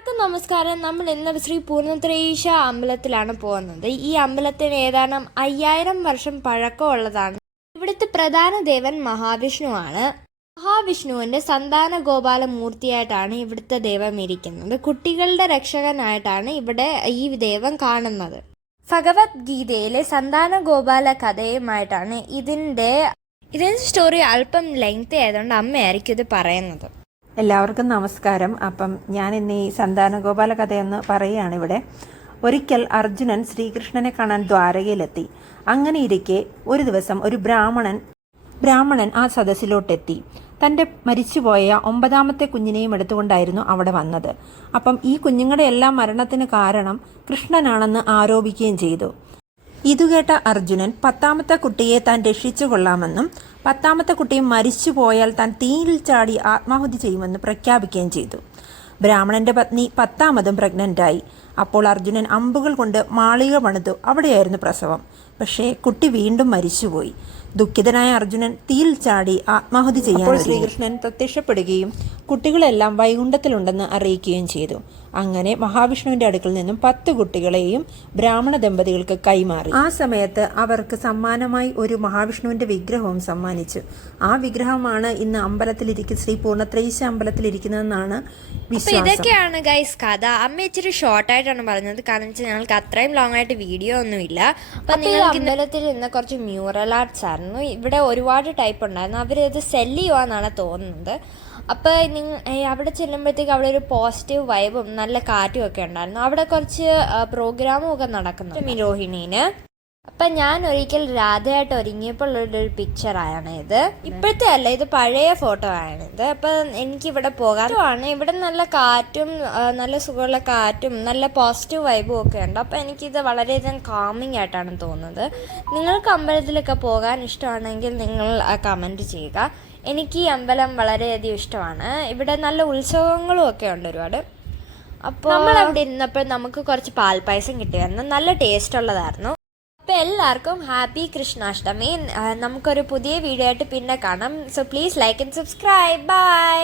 എല്ലാവർക്കും നമസ്കാരം. നമ്മൾ ഇന്ന് ശ്രീ പൂർണത്രയീശ അമ്പലത്തിലാണ് പോകുന്നത്. ഈ അമ്പലത്തിന് ഏതാനും അയ്യായിരം വർഷം പഴക്കമുള്ളതാണ്. ഇവിടുത്തെ പ്രധാന ദേവൻ മഹാവിഷ്ണു ആണ് മഹാവിഷ്ണുവിന്റെ സന്താന ഗോപാല മൂർത്തിയായിട്ടാണ് ഇവിടുത്തെ ദൈവം ഇരിക്കുന്നത്. കുട്ടികളുടെ രക്ഷകനായിട്ടാണ് ഇവിടെ ഈ ദൈവം കാണുന്നത്. ഭഗവത്ഗീതയിലെ സന്താന ഗോപാല കഥയുമായിട്ടാണ് ഇതിന്റെ ഇതിന്റെ സ്റ്റോറി അല്പം ലെങ്ത് ആയതുകൊണ്ട് അമ്മയായിരിക്കും ഇത് പറയുന്നത്. എല്ലാവർക്കും നമസ്കാരം. അപ്പം ഞാൻ ഇന്ന് ഈ സന്താനഗോപാല കഥയെന്ന് പറയുകയാണ് ഇവിടെ ഒരിക്കൽ അർജുനൻ ശ്രീകൃഷ്ണനെ കാണാൻ ദ്വാരകയിലെത്തി. അങ്ങനെ ഇരിക്കെ ഒരു ദിവസം ഒരു ബ്രാഹ്മണൻ ബ്രാഹ്മണൻ ആ സദസ്സിലോട്ടെത്തി. തന്റെ മരിച്ചുപോയ ഒമ്പതാമത്തെ കുഞ്ഞിനെയും എടുത്തുകൊണ്ടായിരുന്നു അവിടെ വന്നത്. അപ്പം ഈ കുഞ്ഞുങ്ങളുടെ എല്ലാം മരണത്തിന് കാരണം കൃഷ്ണനാണെന്ന് ആരോപിക്കുകയും ചെയ്തു. ഇതുകേട്ട അർജുനൻ പത്താമത്തെ കുട്ടിയെ താൻ രക്ഷിച്ചു കൊള്ളാമെന്നും പത്താമത്തെ കുട്ടിയും മരിച്ചു പോയാൽ താൻ തീയിൽ ചാടി ആത്മാഹുതി ചെയ്യുമെന്നും പ്രഖ്യാപിക്കുകയും ചെയ്തു. ബ്രാഹ്മണന്റെ പത്നി പത്താമതും പ്രഗ്നന്റായി. അപ്പോൾ അർജുനൻ അമ്പുകൾ കൊണ്ട് മാളിക പണിതു. അവിടെയായിരുന്നു പ്രസവം. പക്ഷേ കുട്ടി വീണ്ടും മരിച്ചുപോയി. ദുഃഖിതനായ അർജുനൻ തീയിൽ ചാടി ആത്മാഹുതി ചെയ്യാൻ ശ്രീകൃഷ്ണൻ പ്രത്യക്ഷപ്പെടുകയും കുട്ടികളെല്ലാം വൈകുണ്ഠത്തിലുണ്ടെന്ന് അറിയിക്കുകയും ചെയ്തു. അങ്ങനെ മഹാവിഷ്ണുവിന്റെ അടുക്കൽ നിന്നും പത്ത് കുട്ടികളെയും ബ്രാഹ്മണ ദമ്പതികൾക്ക് കൈമാറി. ആ സമയത്ത് അവർക്ക് സമ്മാനമായി ഒരു മഹാവിഷ്ണുവിന്റെ വിഗ്രഹവും സമ്മാനിച്ചു. ആ വിഗ്രഹമാണ് ഇന്ന് അമ്പലത്തിലിരിക്കുന്ന ശ്രീ പൂർണത്രേശ അമ്പലത്തിലിരിക്കുന്നതെന്നാണ് അപ്പൊ ഇതൊക്കെയാണ് ഗൈസ് കഥ. അമ്മ ഇച്ചിരി ഷോർട്ട് ആയിട്ടാണ് പറഞ്ഞത്. കാരണം വെച്ചാൽ ഞങ്ങൾക്ക് അത്രയും ലോങ് ആയിട്ട് വീഡിയോ ഒന്നുമില്ല. അപ്പൊ നിങ്ങൾക്ക് അമ്പലത്തിൽ ഇന്ന് കുറച്ച് മ്യൂറൽ ആർട്സ് ആയിരുന്നു. ഇവിടെ ഒരുപാട് ടൈപ്പ് ഉണ്ടായിരുന്നു. അവരത് സെല്ല് ചെയ്യുവാന്നാണ് തോന്നുന്നത്. അപ്പോൾ നിങ്ങൾ അവിടെ ചെല്ലുമ്പോഴത്തേക്ക് അവിടെ ഒരു പോസിറ്റീവ് വൈബും നല്ല കാറ്റും ഒക്കെ ഉണ്ടായിരുന്നു. അവിടെ കുറച്ച് പ്രോഗ്രാമും ഒക്കെ നടക്കുന്നു മിരോഹിണീന് അപ്പൊ ഞാൻ ഒരിക്കൽ രാധയായിട്ട് ഒരുങ്ങിയപ്പോൾ ഒരു പിക്ചറാണ് ഇത്. ഇപ്പോഴത്തെ അല്ല ഇത് പഴയ ഫോട്ടോ ആണ് ഇത്. അപ്പൊ എനിക്ക് ഇവിടെ പോകാറുമാണ് ഇവിടെ നല്ല കാറ്റും നല്ല സുഖമുള്ള കാറ്റും നല്ല പോസിറ്റീവ് വൈബും ഒക്കെ ഉണ്ട്. അപ്പൊ എനിക്കിത് വളരെയധികം കാമിങ് ആയിട്ടാണ് തോന്നുന്നത്. നിങ്ങൾക്ക് അമ്പലത്തിലൊക്കെ പോകാൻ ഇഷ്ടമാണെങ്കിൽ നിങ്ങൾ കമന്റ് ചെയ്യുക. എനിക്ക് ഈ അമ്പലം വളരെയധികം ഇഷ്ടമാണ്. ഇവിടെ നല്ല ഉത്സവങ്ങളും ഒക്കെ ഉണ്ട് ഒരുപാട്. അപ്പോൾ നമ്മൾ അവിടെ ഇരുന്നപ്പോൾ നമുക്ക് കുറച്ച് പാൽപ്പായസം കിട്ടിയായിരുന്നു. നല്ല ടേസ്റ്റ് ഉള്ളതായിരുന്നു. അപ്പോൾ എല്ലാവർക്കും ഹാപ്പി കൃഷ്ണാഷ്ടമി. നമുക്കൊരു പുതിയ വീഡിയോ ആയിട്ട് പിന്നെ കാണാം. So please like and subscribe bye